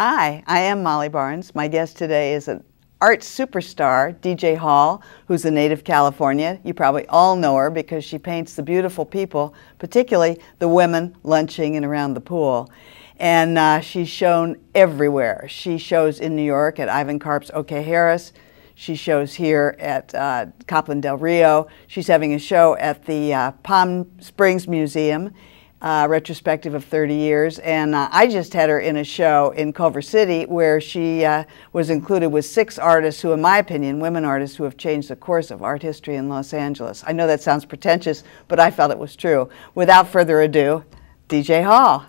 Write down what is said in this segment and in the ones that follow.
Hi, I am Molly Barnes. My guest today is an art superstar, DJ Hall, who's a native California. You probably all know her because she paints the beautiful people, particularly the women lunching and around the pool. And she's shown everywhere. She shows in New York at Ivan Karp's OK Harris. She shows here at Copland Del Rio. She's having a show at the Palm Springs Museum, retrospective of 30 years. And I just had her in a show in Culver City where she was included with 6 artists who, in my opinion, women artists who have changed the course of art history in Los Angeles. I know that sounds pretentious, but I felt it was true. Without further ado, DJ Hall.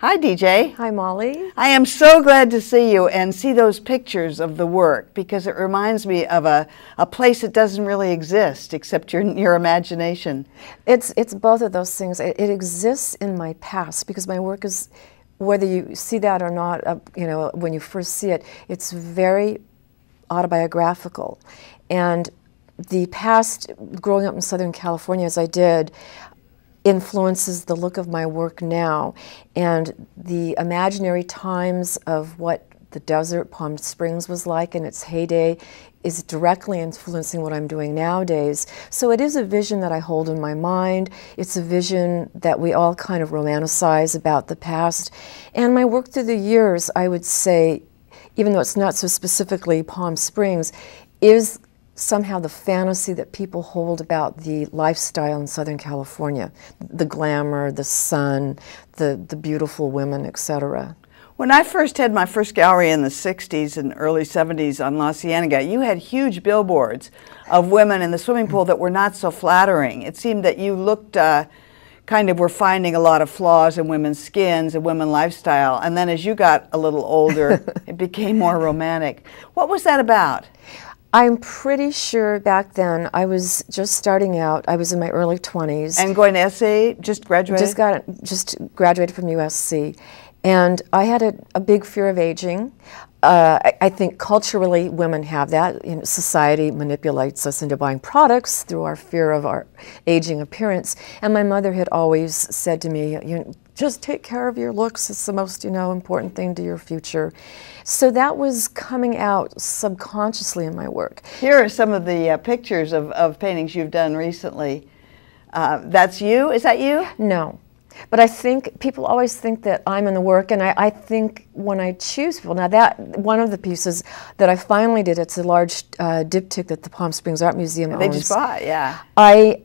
Hi, DJ. Hi, Molly. I am so glad to see you and see those pictures of the work because it reminds me of a place that doesn't really exist except your imagination. It's both of those things. It exists in my past because my work is, whether you see that or not, when you first see it, it's very autobiographical. And the past, growing up in Southern California as I did, influences the look of my work now, and the imaginary times of what the desert, Palm Springs was like in its heyday is directly influencing what I'm doing nowadays. So it is a vision that I hold in my mind. It's a vision that we all kind of romanticize about the past. And my work through the years, I would say, even though it's not so specifically Palm Springs, is somehow the fantasy that people hold about the lifestyle in Southern California, the glamour, the sun, the beautiful women, etc. When I first had my first gallery in the 60s and early 70s on La Cienega, you had huge billboards of women in the swimming pool that were not so flattering. It seemed that you looked kind of were finding a lot of flaws in women's skins and women's lifestyle. And then as you got a little older, it became more romantic. What was that about? I'm pretty sure back then I was just starting out. I was in my early 20s. And going to SC, just graduated? Just graduated from USC. And I had a big fear of aging. I think culturally women have that. Society manipulates us into buying products through our fear of our aging appearance. And my mother had always said to me, just take care of your looks. It's the most, important thing to your future. So that was coming out subconsciously in my work. Here are some of the pictures of paintings you've done recently. That's you? Is that you? No. But I think people always think that I'm in the work, and I think when I choose people, now that one of the pieces that I finally did, it's a large diptych that the Palm Springs Art Museum owns. They just bought, yeah. I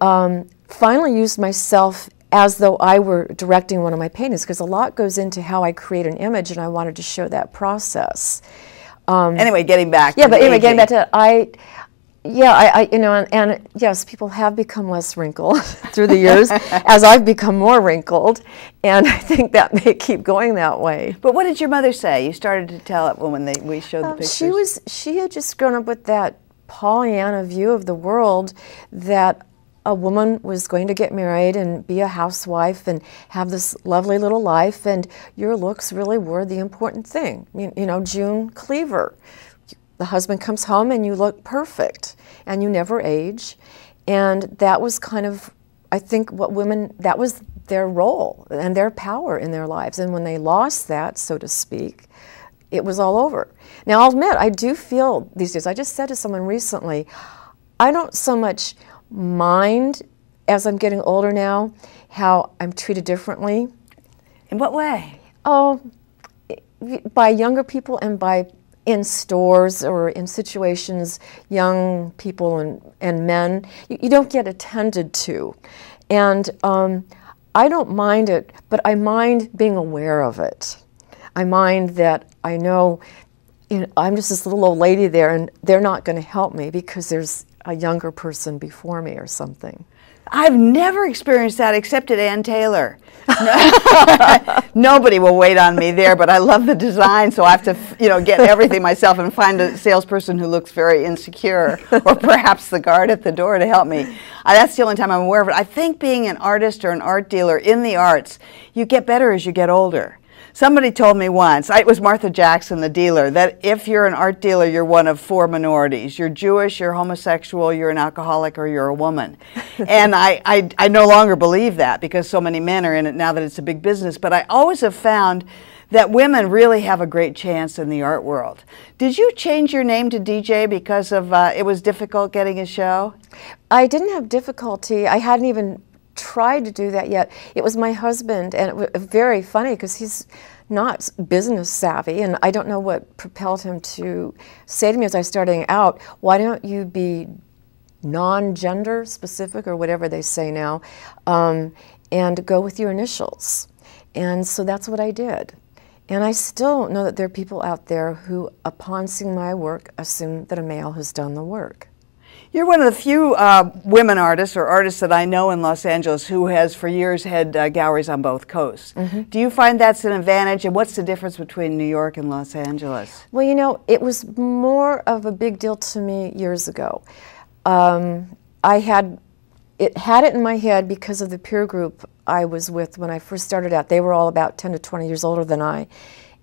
finally used myself as though I were directing one of my paintings, because a lot goes into how I create an image, and I wanted to show that process. Anyway, getting back. Yeah, but anyway, getting back to it, and yes, people have become less wrinkled through the years as I've become more wrinkled, and I think that may keep going that way. But what did your mother say? You started to tell it when we showed the pictures. She had just grown up with that Pollyanna view of the world that a woman was going to get married and be a housewife and have this lovely little life, and your looks really were the important thing. June Cleaver. The husband comes home and you look perfect and you never age. And that was kind of, I think, that was their role and their power in their lives. And when they lost that, so to speak, it was all over. Now, I'll admit, I do feel these days, I just said to someone recently, I don't so much mind as I'm getting older now how I'm treated differently. In what way? Oh, by younger people and in stores or in situations, young people and men, you don't get attended to. And I don't mind it, but I mind being aware of it. I mind that I know, I'm just this little old lady there and they're not going to help me because there's a younger person before me or something. I've never experienced that except at Ann Taylor. Nobody will wait on me there, but I love the design, so I have to, get everything myself and find a salesperson who looks very insecure, or perhaps the guard at the door to help me. That's the only time I'm aware of it. I think being an artist or an art dealer in the arts, you get better as you get older. Somebody told me once, it was Martha Jackson, the dealer, that if you're an art dealer, you're one of 4 minorities. You're Jewish, you're homosexual, you're an alcoholic, or you're a woman. And I no longer believe that because so many men are in it now that it's a big business. But I always have found that women really have a great chance in the art world. Did you change your name to DJ because of it was difficult getting a show? I didn't have difficulty. I hadn't even tried to do that yet. It was my husband, and it was very funny because he's not business savvy, and I don't know what propelled him to say to me as I was starting out, why don't you be non-gender specific, or whatever they say now, and go with your initials. And so that's what I did. And I still know that there are people out there who, upon seeing my work, assume that a male has done the work. You're one of the few women artists or artists that I know in Los Angeles who has for years had galleries on both coasts. Do you find that's an advantage, and what's the difference between New York and Los Angeles? Well, you know, it was more of a big deal to me years ago. I had it in my head because of the peer group I was with when I first started out. They were all about 10 to 20 years older than I,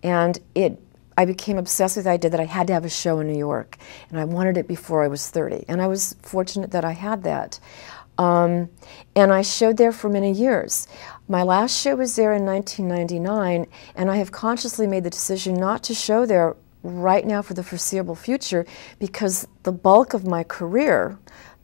and I became obsessed with the idea that I had to have a show in New York, and I wanted it before I was 30, and I was fortunate that I had that. And I showed there for many years. My last show was there in 1999, and I have consciously made the decision not to show there right now for the foreseeable future, because the bulk of my career,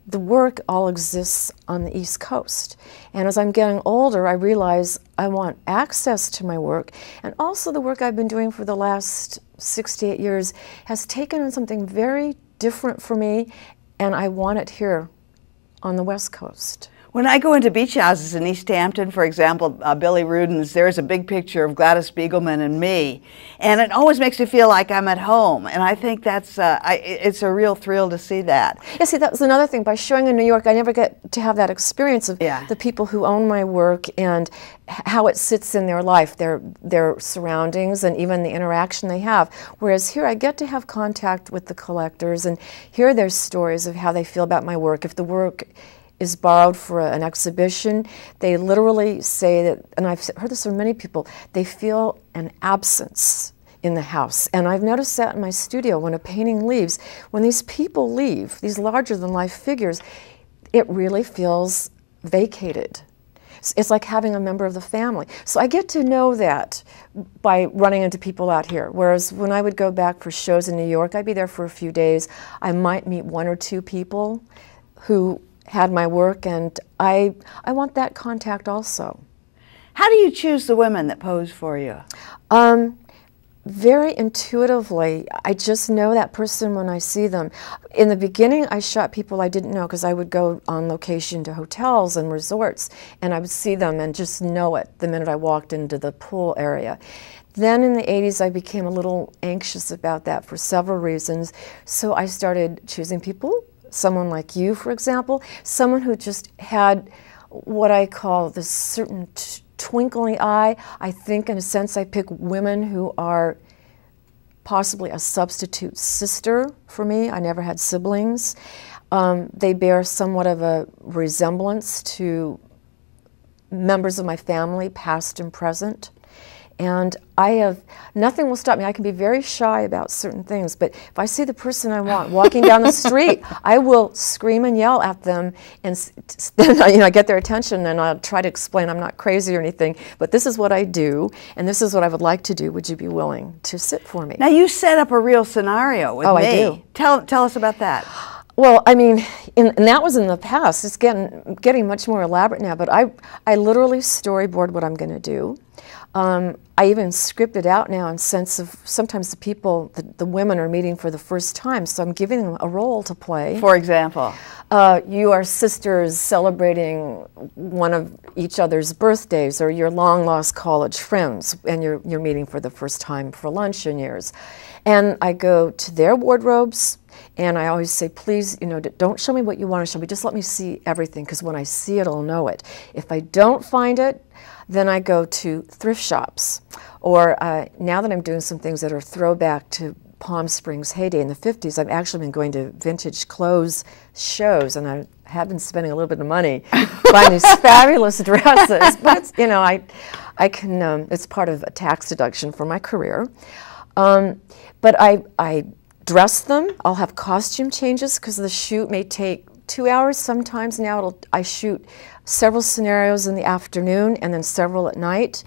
the work all exists on the East Coast. And as I'm getting older, I realize I want access to my work, and also the work I've been doing for the last 68 years has taken on something very different for me, and I want it here on the West Coast. When I go into beach houses in East Hampton, for example, Billy Rudin's, there's a big picture of Gladys Spiegelman and me, and it always makes me feel like I'm at home, and I think that's it's a real thrill to see that. Yeah, see, that was another thing. By showing in New York, I never get to have that experience of the people who own my work and how it sits in their life, their surroundings, and even the interaction they have. Whereas here, I get to have contact with the collectors and hear their stories of how they feel about my work. If the work is borrowed for an exhibition, they literally say that, and I've heard this from many people, they feel an absence in the house. And I've noticed that in my studio when a painting leaves. When these people leave, these larger-than-life figures, it really feels vacated. It's like having a member of the family. So I get to know that by running into people out here. Whereas when I would go back for shows in New York, I'd be there for a few days. I might meet one or two people who had my work, and I want that contact also. How do you choose the women that pose for you? Very intuitively. I just know that person when I see them. In the beginning, I shot people I didn't know because I would go on location to hotels and resorts, and I would see them and just know it the minute I walked into the pool area. Then in the 80s, I became a little anxious about that for several reasons, so I started choosing people. Someone like you, for example, someone who just had what I call this certain twinkling eye. I think, in a sense, I pick women who are possibly a substitute sister for me. I never had siblings. They bear somewhat of a resemblance to members of my family, past and present. And nothing will stop me. I can be very shy about certain things, but if I see the person I want walking down the street, I will scream and yell at them, and then I get their attention, and I'll try to explain I'm not crazy or anything, but this is what I do, and this is what I would like to do. Would you be willing to sit for me? Now, you set up a real scenario with me. I do. Tell us about that. Well, I mean, and that was in the past. It's getting much more elaborate now, but I literally storyboard what I'm going to do. I even script it out now in sense of sometimes the people, the women are meeting for the first time, so I'm giving them a role to play. For example? You are sisters celebrating one of each other's birthdays, or your long-lost college friends, and you're meeting for the first time for lunch in years. And I go to their wardrobes, and I always say, please, don't show me what you want to show me, just let me see everything, because when I see it, I'll know it. If I don't find it, then I go to thrift shops, or now that I'm doing some things that are throwback to Palm Springs heyday in the 50s, I've actually been going to vintage clothes shows, and I have been spending a little bit of money buying these fabulous dresses. But it's, I can. It's part of a tax deduction for my career. But I dress them. I'll have costume changes because the shoot may take 2 hours. Sometimes now I shoot several scenarios in the afternoon and then several at night.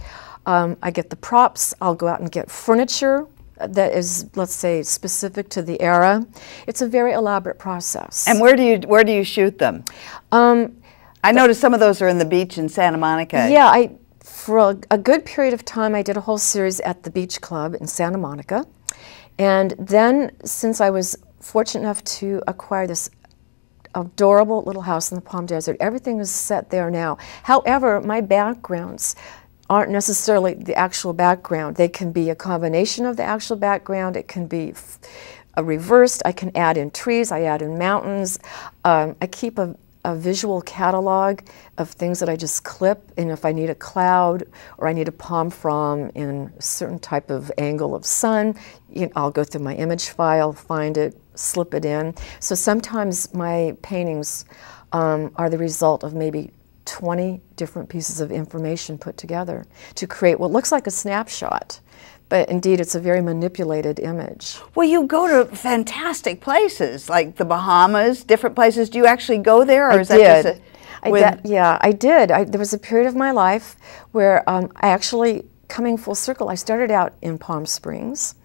I get the props. I'll go out and get furniture that is, let's say, specific to the era. It's a very elaborate process. And where do you shoot them? I noticed some of those are in the beach in Santa Monica. Yeah, for a good period of time, I did a whole series at the Beach Club in Santa Monica. And then, since I was fortunate enough to acquire this adorable little house in the Palm Desert, everything is set there now. However, my backgrounds aren't necessarily the actual background. They can be a combination of the actual background. It can be reversed. I can add in trees. I add in mountains. I keep a visual catalog of things that I just clip, and if I need a cloud or I need a palm frond in a certain type of angle of sun, I'll go through my image file, find it, slip it in. So sometimes my paintings are the result of maybe 20 different pieces of information put together to create what looks like a snapshot. But indeed, it's a very manipulated image. Well, you go to fantastic places, like the Bahamas, different places. Do you actually go there, or is that just yeah, I did. There was a period of my life where I actually, coming full circle, I started out in Palm Springs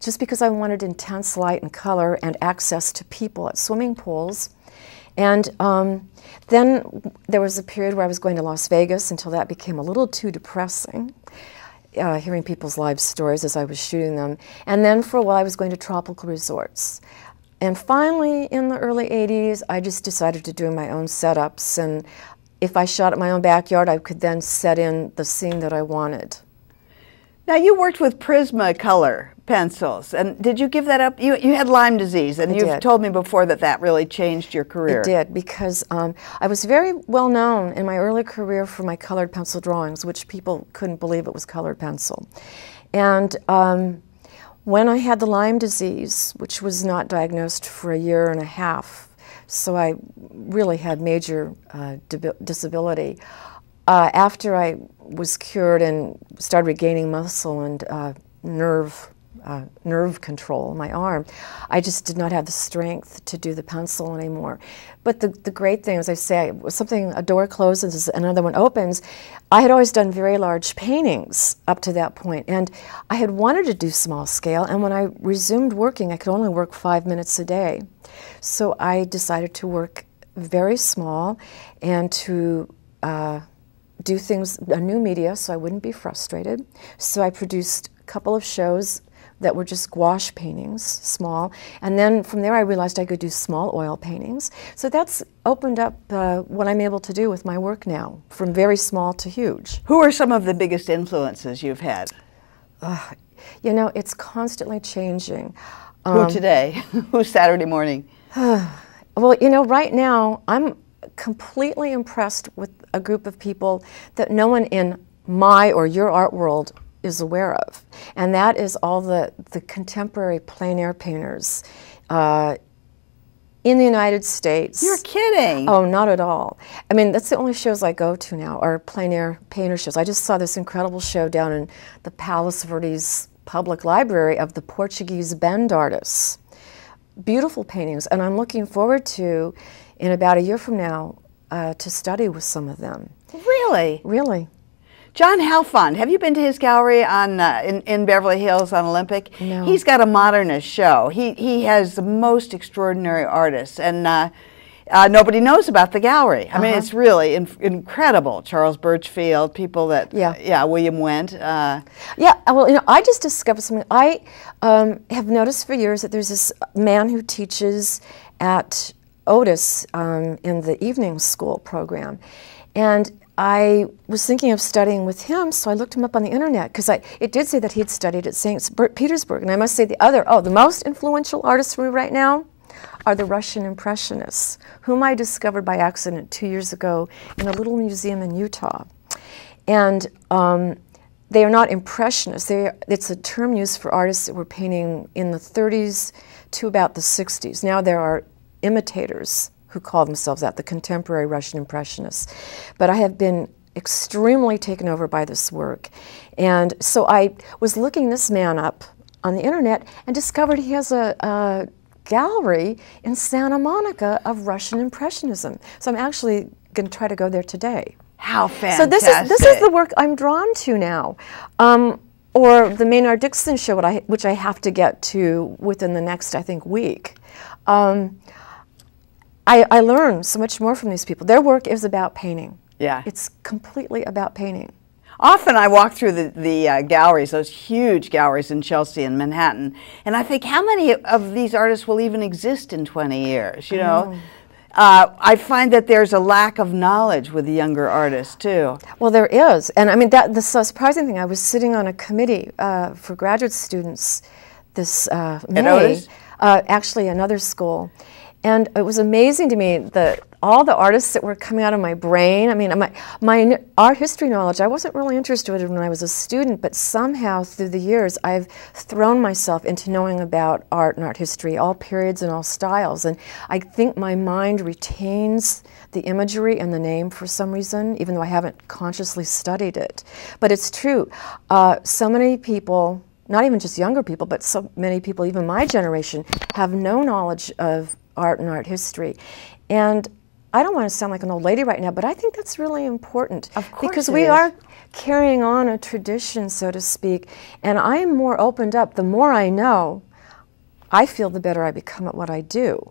just because I wanted intense light and color and access to people at swimming pools. And then there was a period where I was going to Las Vegas until that became a little too depressing. Hearing people's life stories as I was shooting them. And then for a while I was going to tropical resorts. And finally, in the early 80s, I just decided to do my own setups. And if I shot at my own backyard, I could then set in the scene that I wanted. Now, you worked with Prismacolor pencils, and did you give that up? You had Lyme disease, and you've told me before that that really changed your career. It did, because I was very well known in my early career for my colored pencil drawings, which people couldn't believe it was colored pencil. And when I had the Lyme disease, which was not diagnosed for a year and a half, so I really had major disability. After I was cured and started regaining muscle and nerve control in my arm, I just did not have the strength to do the pencil anymore. But the great thing, as I say, a door closes, another one opens. I had always done very large paintings up to that point, and I had wanted to do small scale, and when I resumed working, I could only work 5 minutes a day. So I decided to work very small and to do things, a new media, so I wouldn't be frustrated. So I produced a couple of shows that were just gouache paintings, small, and then from there I realized I could do small oil paintings. So that's opened up what I'm able to do with my work now, from very small to huge. Who are some of the biggest influences you've had? You know, it's constantly changing. Who today? Who's Saturday morning? Well, you know, right now I'm completely impressed with a group of people that no one in my or your art world is aware of, and that is all the contemporary plein air painters in the United States. You're kidding. Oh, not at all. I mean, that's the only shows I go to now are plein air painter shows. I just saw this incredible show down in the Palos Verdes Public Library of the Portuguese bend artists. Beautiful paintings, and I'm looking forward to, in about a year from now, to study with some of them. Really? Really. John Halfond, have you been to his gallery on in Beverly Hills on Olympic? No. He's got a modernist show. He has the most extraordinary artists, and nobody knows about the gallery. I mean, it's really incredible. Charles Birchfield, people that, William Wendt. Yeah, well, you know, I just discovered something. I have noticed for years that there's this man who teaches at Otis in the evening school program, and I was thinking of studying with him, so I looked him up on the internet, because it did say that he'd studied at St. Petersburg, and I must say the most influential artists for me right now are the Russian Impressionists, whom I discovered by accident 2 years ago in a little museum in Utah. And they are not Impressionists. It's a term used for artists that were painting in the 30s to about the 60s. Now there are imitators who call themselves that, the contemporary Russian Impressionists. But I have been extremely taken over by this work. And so I was looking this man up on the internet and discovered he has a gallery in Santa Monica of Russian Impressionism. So I'm actually going to try to go there today. How fantastic. So this is the work I'm drawn to now. Or the Maynard Dixon show, which I have to get to within the next, I think, week. I learn so much more from these people. Their work is about painting. Yeah. It's completely about painting. Often I walk through the galleries, those huge galleries in Chelsea and Manhattan, and I think, how many of these artists will even exist in 20 years, you know? I find that there's a lack of knowledge with the younger artists, too. Well, there is. And I mean, the surprising thing, I was sitting on a committee for graduate students this May, actually another school. And it was amazing to me that all the artists that were coming out of my brain. I mean, my art history knowledge, I wasn't really interested in when I was a student, but somehow through the years I've thrown myself into knowing about art and art history, all periods and all styles. And I think my mind retains the imagery and the name for some reason, even though I haven't consciously studied it. But it's true. So many people, not even just younger people, but so many people, even my generation, have no knowledge of art and art history. And I don't want to sound like an old lady right now, but I think that's really important. Of course, because we are carrying on a tradition, so to speak, and I am more opened up. The more I know, I feel the better I become at what I do.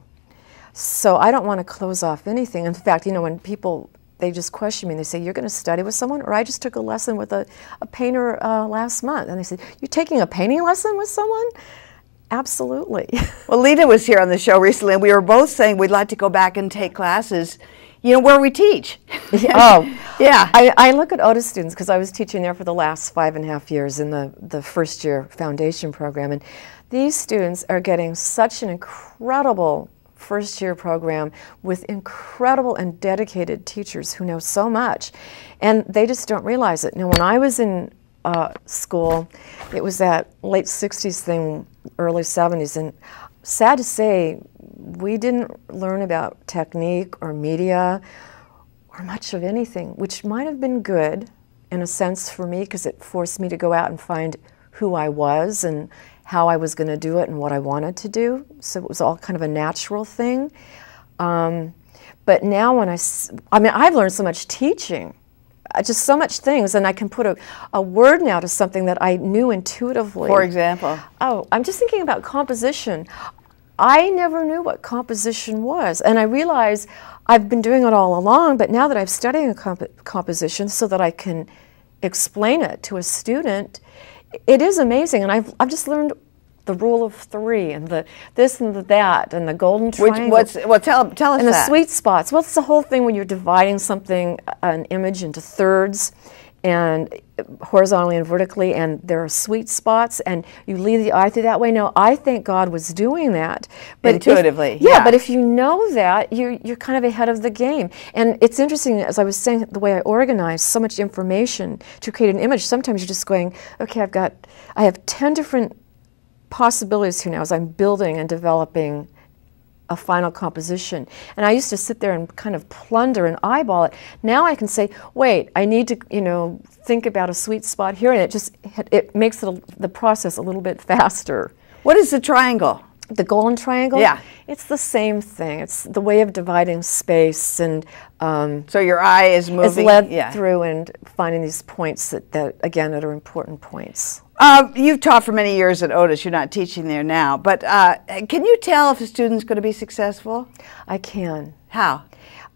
So I don't want to close off anything. In fact, you know, when people, they just question me and they say, you're going to study with someone? Or I just took a lesson with a painter last month. And they said, you're taking a painting lesson with someone? Absolutely. Well, Lita was here on the show recently, and we were both saying we'd like to go back and take classes, you know, where we teach. Oh, yeah. I look at Otis students, because I was teaching there for the last 5.5 years in the first year foundation program, and these students are getting such an incredible first year program with incredible and dedicated teachers who know so much, and they just don't realize it. Now, when I was in school, it was that late 60s thing, early 70s, and sad to say, we didn't learn about technique or media or much of anything, which might have been good in a sense for me, because it forced me to go out and find who I was and how I was going to do it and what I wanted to do. So it was all kind of a natural thing. But now when I mean, I've learned so much teaching, just so much things, and I can put a word now to something that I knew intuitively. For example? Oh, I'm just thinking about composition. I never knew what composition was, and I realize I've been doing it all along, but now that I'm studying composition so that I can explain it to a student, it is amazing, and I've just learned the rule of 3 and the this and the that and the golden triangle. Well, tell us and that. The sweet spots. Well, it's the whole thing when you're dividing something, an image, into thirds, and horizontally and vertically, and there are sweet spots, and you lead the eye through that way. Now, I think God was doing that. But intuitively, yeah. But if you know that, you're kind of ahead of the game. And it's interesting, as I was saying, the way I organize so much information to create an image, sometimes you're just going, okay, I have 10 different possibilities here now as I'm building and developing a final composition. And I used to sit there and kind of plunder and eyeball it. Now I can say, wait, I need to, you know, think about a sweet spot here, and it makes the process a little bit faster. What is the triangle? The golden triangle? Yeah. It's the same thing. It's the way of dividing space, and so your eye is moving. Is led through and finding these points that again, that are important points. You've taught for many years at Otis. You're not teaching there now, but can you tell if a student's going to be successful? I can. How?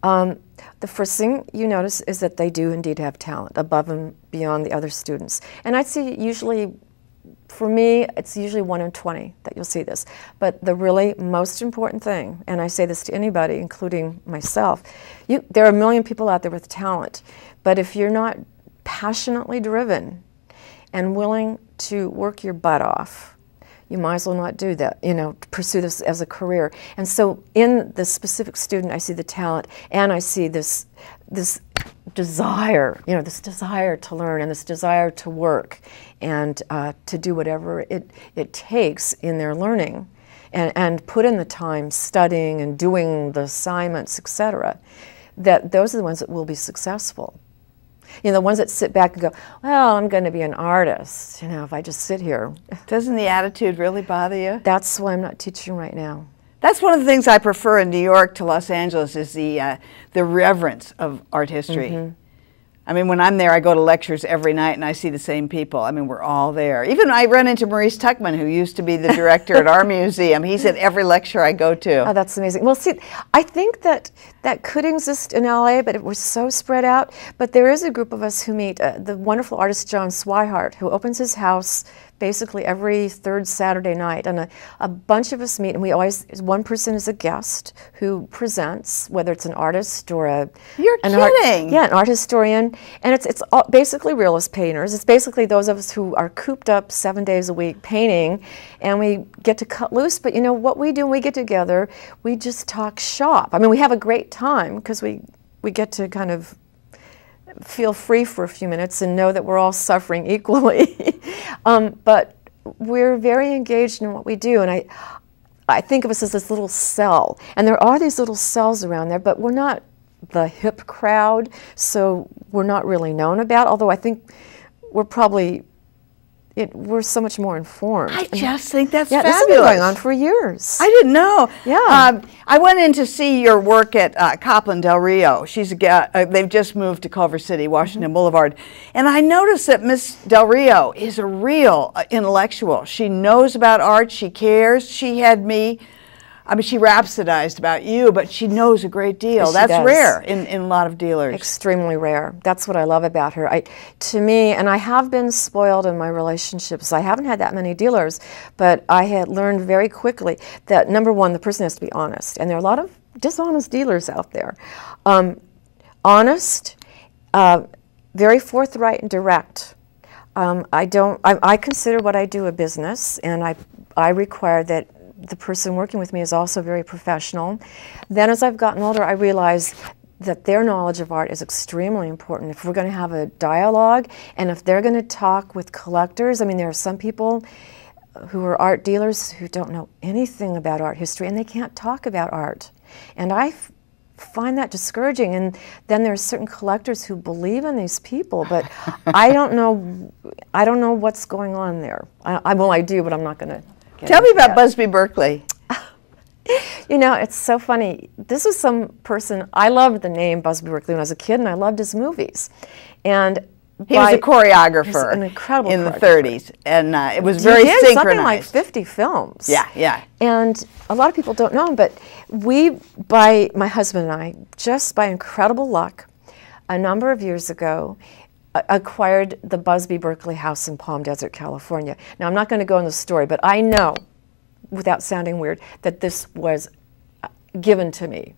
The first thing you notice is that they do indeed have talent above and beyond the other students. And I'd say usually, for me, it's usually 1 in 20 that you'll see this. But the really most important thing, and I say this to anybody, including myself, there are a million people out there with talent, but if you're not passionately driven and willing to work your butt off, you might as well not do that, you know, pursue this as a career. And so in the specific student, I see the talent, and I see this desire, you know, this desire to learn and this desire to work and to do whatever it takes in their learning and put in the time studying and doing the assignments, etc., that those are the ones that will be successful. You know, the ones that sit back and go, well, I'm going to be an artist, you know, if I just sit here. Doesn't the attitude really bother you? That's why I'm not teaching right now. That's one of the things I prefer in New York to Los Angeles, is the reverence of art history. I mean, when I'm there, I go to lectures every night and I see the same people. I mean, we're all there. Even I run into Maurice Tuckman, who used to be the director at our museum. He's at every lecture I go to. Oh, that's amazing. Well, see, I think that could exist in LA, but it was so spread out. But there is a group of us who meet, the wonderful artist John Swihart, who opens his house basically every third Saturday night, and a bunch of us meet, and we always, one person is a guest who presents, whether it's an artist or an art historian, and it's all basically realist painters. It's basically those of us who are cooped up 7 days a week painting, and we get to cut loose. But you know what we do when we get together? We just talk shop. I mean, we have a great time because we get to kind of feel free for a few minutes and know that we're all suffering equally. But we're very engaged in what we do, and I think of us as this little cell. And there are these little cells around there, but we're not the hip crowd, so we're not really known about, although I think we're probably, we're so much more informed. I just think that's fabulous. fabulous. This has been going on for years. I didn't know. Yeah. I went in to see your work at Copland Del Rio. They've just moved to Culver City, Washington Boulevard. And I noticed that Miss Del Rio is a real intellectual. She knows about art. She cares. She had me. I mean, she rhapsodized about you, but she knows a great deal. That's rare in a lot of dealers. Extremely rare. That's what I love about her. To me, and I have been spoiled in my relationships. I haven't had that many dealers, but I had learned very quickly that, number one, the person has to be honest. And there are a lot of dishonest dealers out there. Honest, very forthright and direct. I consider what I do a business, and I require that the person working with me is also very professional. Then as I've gotten older, I realized that their knowledge of art is extremely important. If we're going to have a dialogue, and if they're going to talk with collectors, I mean, there are some people who are art dealers who don't know anything about art history, and they can't talk about art. And I find that discouraging. And then there are certain collectors who believe in these people, but I don't know what's going on there. Well, I do, but I'm not going to. Tell me about Busby Berkeley. You know, it's so funny. This was some person, I loved the name Busby Berkeley when I was a kid, and I loved his movies. And he was a choreographer an incredible in the 30s, and it was very synchronized. He did something like 50 films. Yeah, yeah. And a lot of people don't know him, but my husband and I, just by incredible luck, a number of years ago, acquired the Busby Berkeley house in Palm Desert, California. Now, I'm not going to go in the story, but I know, without sounding weird, that this was given to me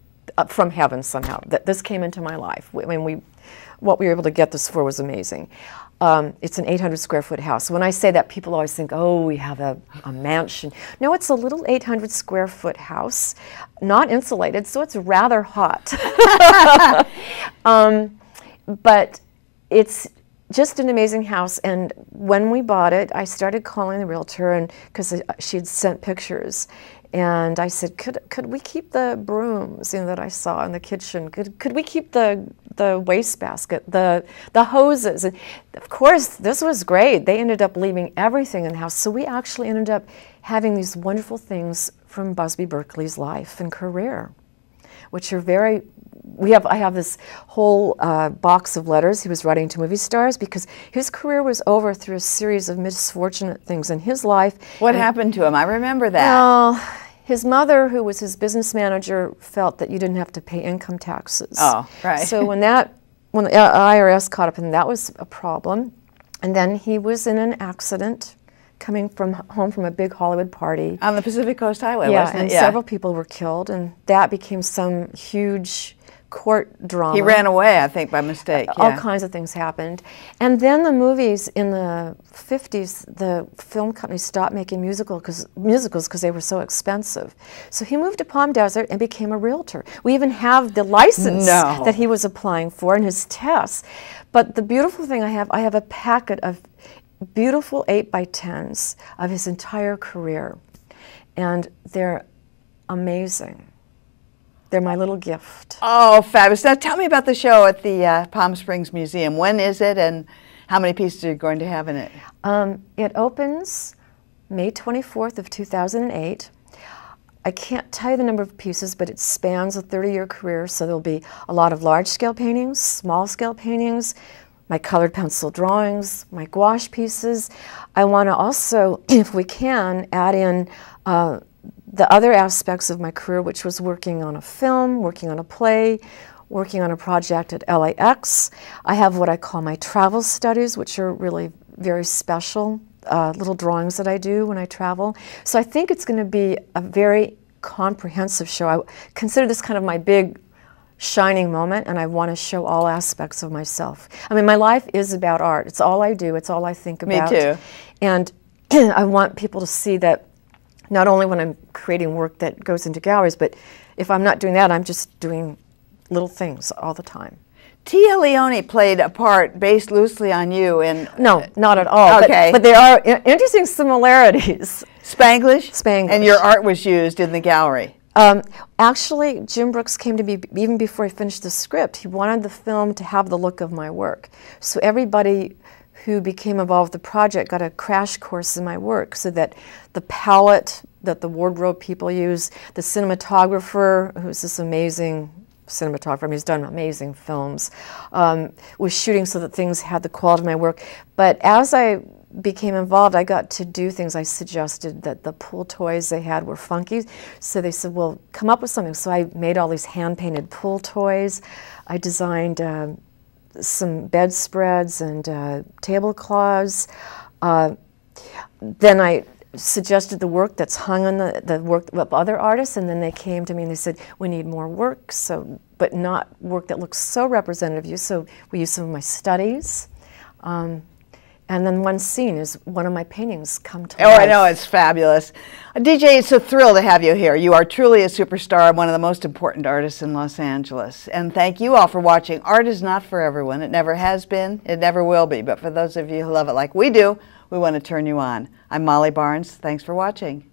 from heaven somehow, that this came into my life. What we were able to get this for was amazing. It's an 800 square foot house. When I say that, people always think, oh, we have a mansion. No, it's a little 800 square foot house, not insulated, so it's rather hot. But it's just an amazing house, and when we bought it, I started calling the realtor, and because she had sent pictures, and I said, could we keep the brooms, that I saw in the kitchen? Could we keep the wastebasket, the hoses? And of course, this was great. They ended up leaving everything in the house, so we actually ended up having these wonderful things from Busby Berkeley's life and career, which are very. I have this whole box of letters he was writing to movie stars, because his career was over through a series of misfortunate things in his life. What happened to him? I remember that. Well, his mother, who was his business manager, felt that you didn't have to pay income taxes. Oh, right. So when the IRS caught up, and that was a problem. And then he was in an accident coming home from a big Hollywood party. On the Pacific Coast Highway, wasn't it? And several people were killed, and that became some huge court drama. He ran away, I think, by mistake. All kinds of things happened. And then the movies in the 50s, the film companies stopped making musicals because they were so expensive. So he moved to Palm Desert and became a realtor. We even have the license that he was applying for and his tests. But the beautiful thing I have a packet of beautiful 8x10s of his entire career. And they're amazing. They're my little gift. Oh, fabulous. Now tell me about the show at the Palm Springs Museum. When is it, and how many pieces are you going to have in it? It opens May 24th of 2008. I can't tell you the number of pieces, but it spans a 30-year career, so there'll be a lot of large-scale paintings, small-scale paintings, my colored pencil drawings, my gouache pieces. I want to also, if we can, add in the other aspects of my career, which was working on a film, working on a play, working on a project at LAX. I have what I call my travel studies, which are really very special little drawings that I do when I travel. So I think it's going to be a very comprehensive show. I consider this kind of my big shining moment, and I want to show all aspects of myself. I mean, my life is about art. It's all I do. It's all I think about. Me too. And I want people to see that not only when I'm creating work that goes into galleries, but if I'm not doing that, I'm just doing little things all the time. Tia Leone played a part based loosely on you in... No, not at all. Okay. But there are interesting similarities. Spanglish? Spanglish. And your art was used in the gallery. Actually, Jim Brooks came to me even before he finished the script. He wanted the film to have the look of my work. So everybody who became involved with the project got a crash course in my work, so that the palette that the wardrobe people use, the cinematographer, who's this amazing cinematographer, I mean, he's done amazing films, was shooting so that things had the quality of my work. But as I became involved, I got to do things. I suggested that the pool toys they had were funky, so they said, well, come up with something. So I made all these hand-painted pool toys. I designed some bedspreads and tablecloths. Then I suggested the work that's hung on the work of other artists, and then they came to me and they said, we need more work, so, but not work that looks so representative of you, so we used some of my studies. And then one scene is one of my paintings come to life. Oh, I know, it's fabulous. DJ, it's a thrill to have you here. You are truly a superstar and one of the most important artists in Los Angeles. And thank you all for watching. Art is not for everyone. It never has been. It never will be. But for those of you who love it like we do, we want to turn you on. I'm Molly Barnes. Thanks for watching.